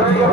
হয়ে গেল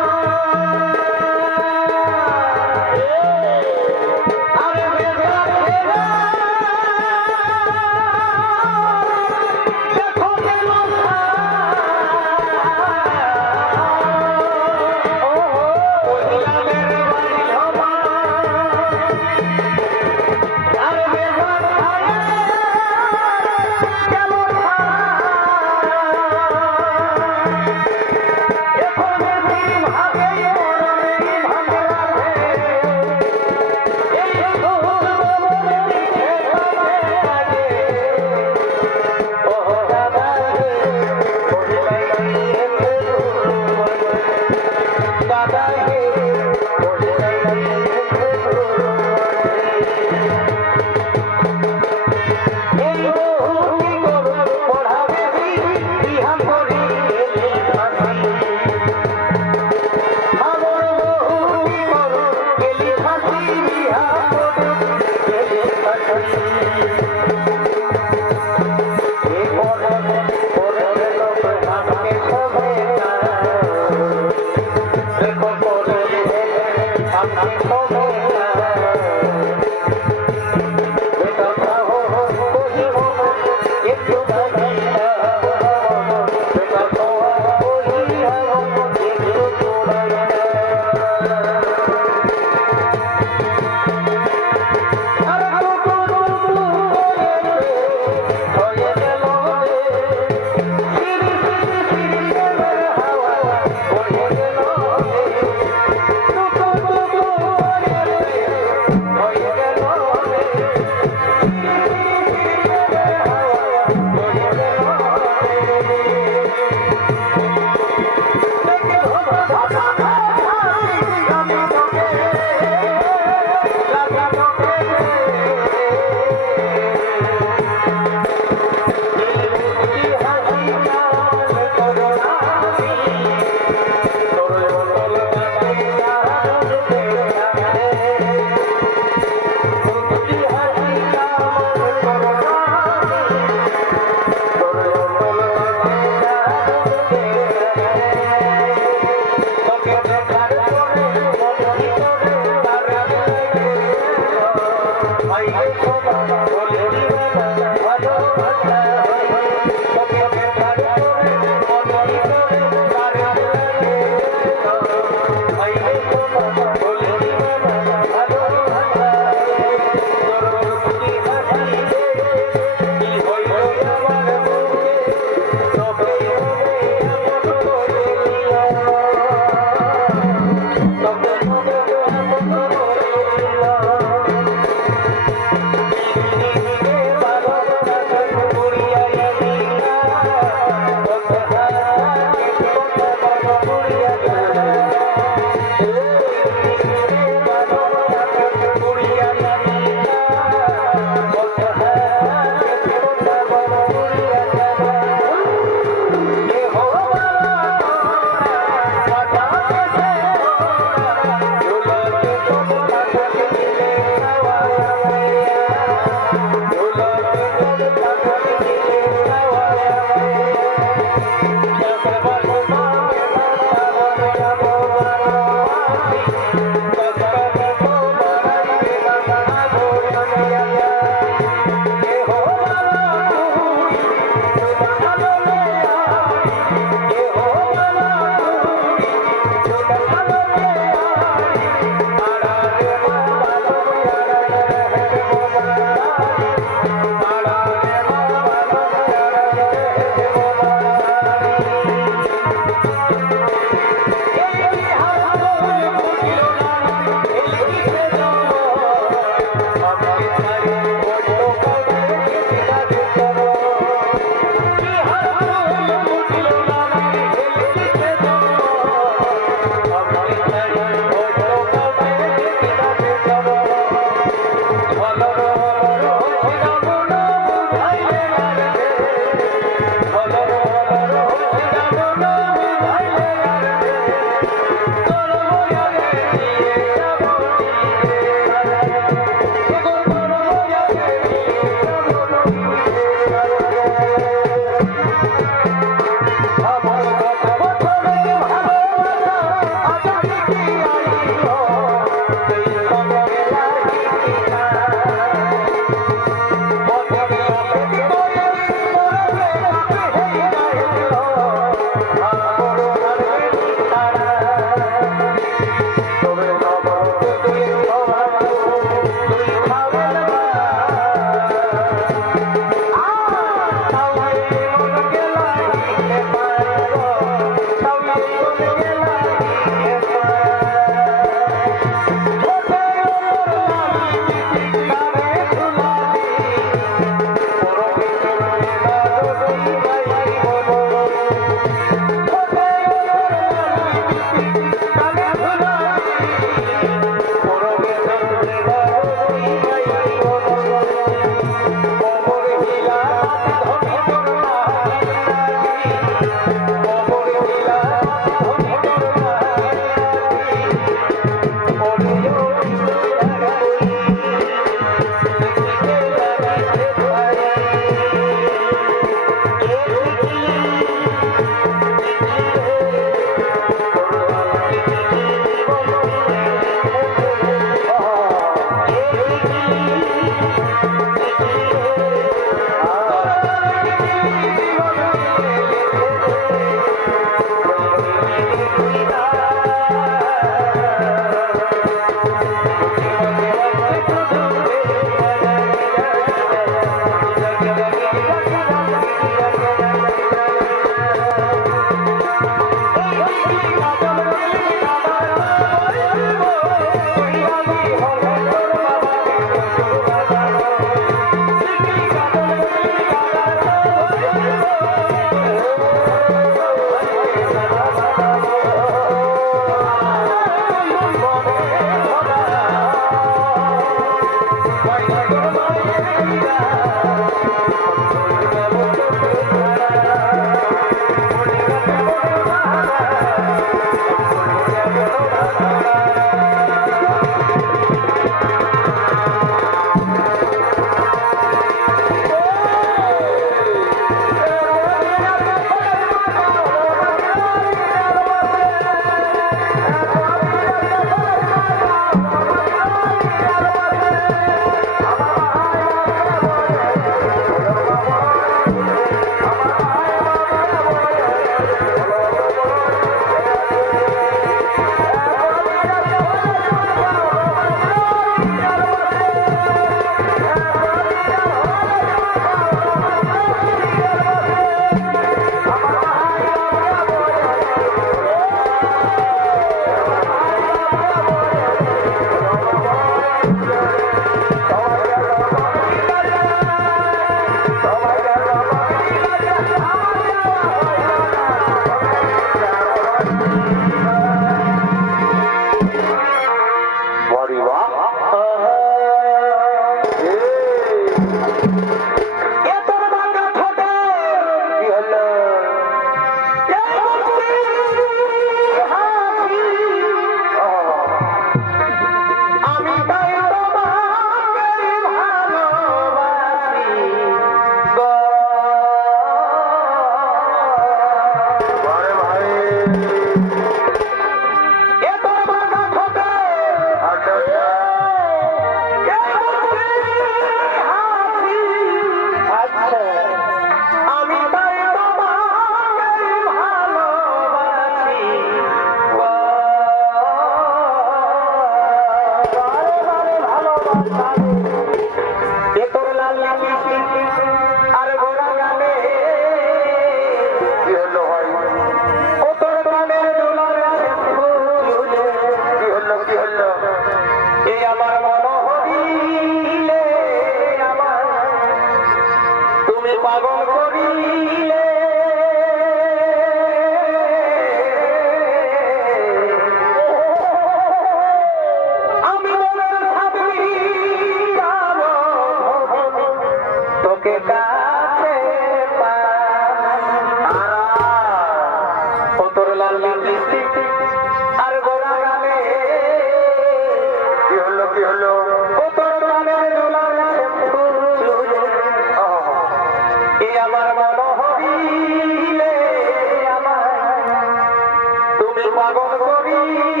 I'm gonna Tumagol Gori,